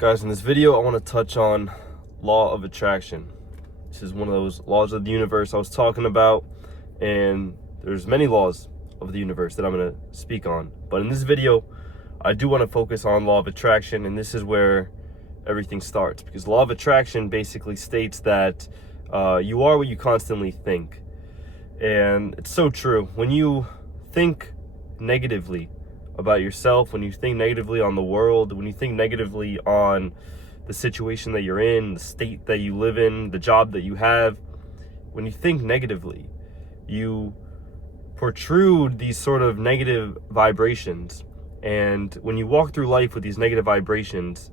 Guys, in this video, I want to touch on law of attraction. This is one of those laws of the universe I was talking about, and there's many laws of the universe that I'm going to speak on. But in this video, I do want to focus on law of attraction, and this is where everything starts. Because law of attraction basically states that you are what you constantly think. And it's so true. When you think negatively about yourself, when you think negatively on the world, when you think negatively on the situation that you're in, the state that you live in, the job that you have, when you think negatively, you protrude these sort of negative vibrations. And when you walk through life with these negative vibrations,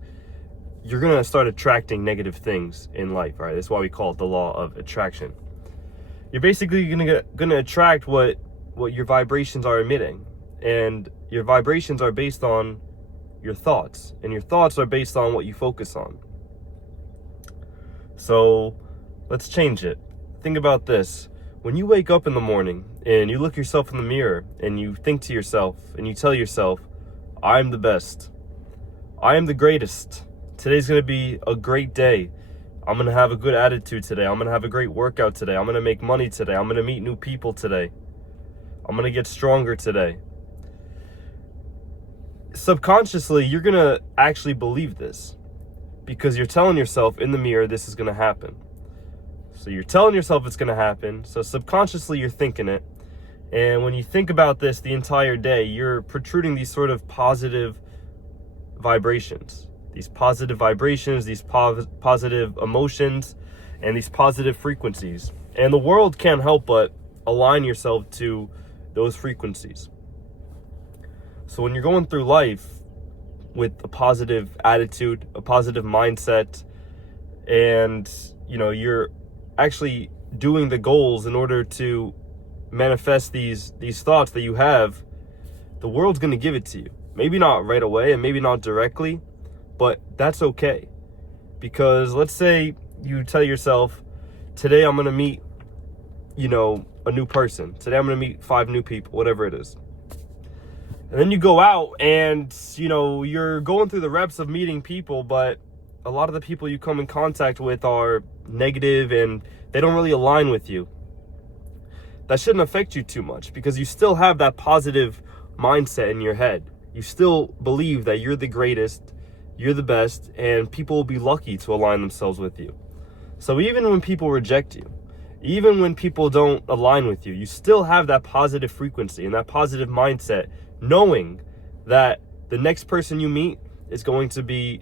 you're going to start attracting negative things in life, right? That's why we call it the law of attraction. You're basically going to attract what your vibrations are emitting. And your vibrations are based on your thoughts, and your thoughts are based on what you focus on. So let's change it. Think about this. When you wake up in the morning and you look yourself in the mirror and you think to yourself and you tell yourself, I'm the best. I am the greatest. Today's going to be a great day. I'm going to have a good attitude today. I'm going to have a great workout today. I'm going to make money today. I'm going to meet new people today. I'm going to get stronger today. Subconsciously, you're going to actually believe this because you're telling yourself in the mirror this is going to happen. So you're telling yourself it's going to happen. So subconsciously, you're thinking it. And when you think about this the entire day, you're protruding these sort of positive vibrations. These positive vibrations, these positive emotions, and these positive frequencies. And the world can't help but align yourself to those frequencies. So when you're going through life with a positive attitude, a positive mindset, and you're actually doing the goals in order to manifest these thoughts that you have, the world's going to give it to you. Maybe not right away and maybe not directly, but that's okay. Because let's say you tell yourself, today I'm going to meet, a new person. Today I'm going to meet 5 new people, whatever it is. And then you go out and, you're going through the reps of meeting people, but a lot of the people you come in contact with are negative and they don't really align with you. That shouldn't affect you too much because you still have that positive mindset in your head. You still believe that you're the greatest, you're the best, and people will be lucky to align themselves with you. So even when people reject you, even when people don't align with you, you still have that positive frequency and that positive mindset, knowing that the next person you meet is going to be,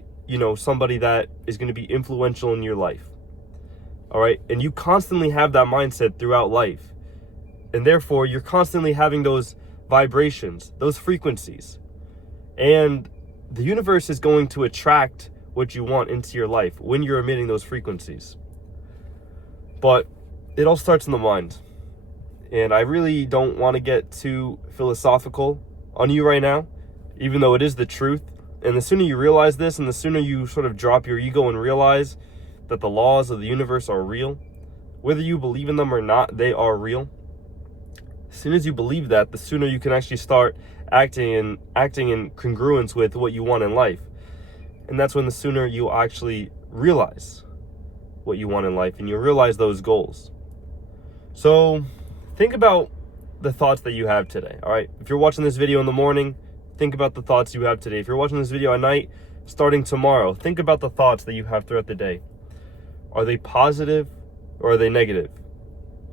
somebody that is going to be influential in your life. All right. And you constantly have that mindset throughout life. And therefore, you're constantly having those vibrations, those frequencies. And the universe is going to attract what you want into your life when you're emitting those frequencies. But it all starts in the mind. And I really don't want to get too philosophical on you right now, even though it is the truth. And the sooner you realize this, and the sooner you sort of drop your ego and realize that the laws of the universe are real, whether you believe in them or not, they are real. As soon as you believe that, the sooner you can actually start acting in congruence with what you want in life. And that's when the sooner you actually realize what you want in life and you realize those goals. So think about the thoughts that you have today. All right. If you're watching this video in the morning, think about the thoughts you have today. If you're watching this video at night, starting tomorrow, think about the thoughts that you have throughout the day. Are they positive or are they negative?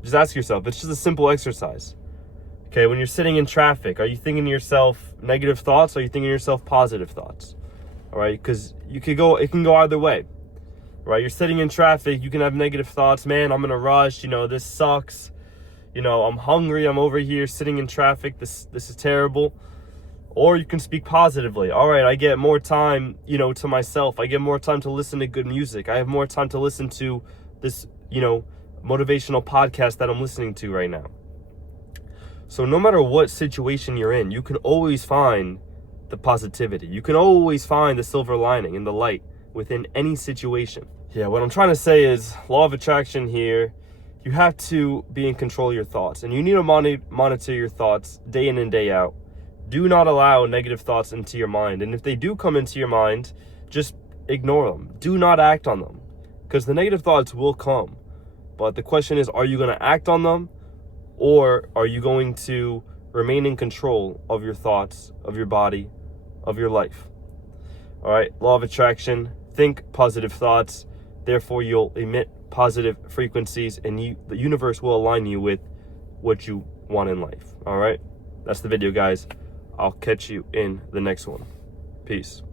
Just ask yourself. It's just a simple exercise. Okay. When you're sitting in traffic, are you thinking to yourself negative thoughts? Or are you thinking to yourself positive thoughts? All right. Because it can go either way. Right. You're sitting in traffic. You can have negative thoughts. Man, I'm in a rush. this sucks. I'm hungry, I'm over here sitting in traffic, this is terrible. Or you can speak positively. All right, I get more time, to myself. I get more time to listen to good music. I have more time to listen to this, motivational podcast that I'm listening to right now. So no matter what situation you're in, you can always find the positivity. You can always find the silver lining and the light within any situation. Yeah, what I'm trying to say is law of attraction here. You have to be in control of your thoughts, and you need to monitor your thoughts day in and day out. Do not allow negative thoughts into your mind. And if they do come into your mind, just ignore them. Do not act on them, because the negative thoughts will come. But the question is, are you going to act on them, or are you going to remain in control of your thoughts, of your body, of your life? All right, law of attraction, think positive thoughts, therefore you'll emit positive frequencies, and the universe will align you with what you want in life. All right, that's the video, guys. I'll catch you in the next one. Peace.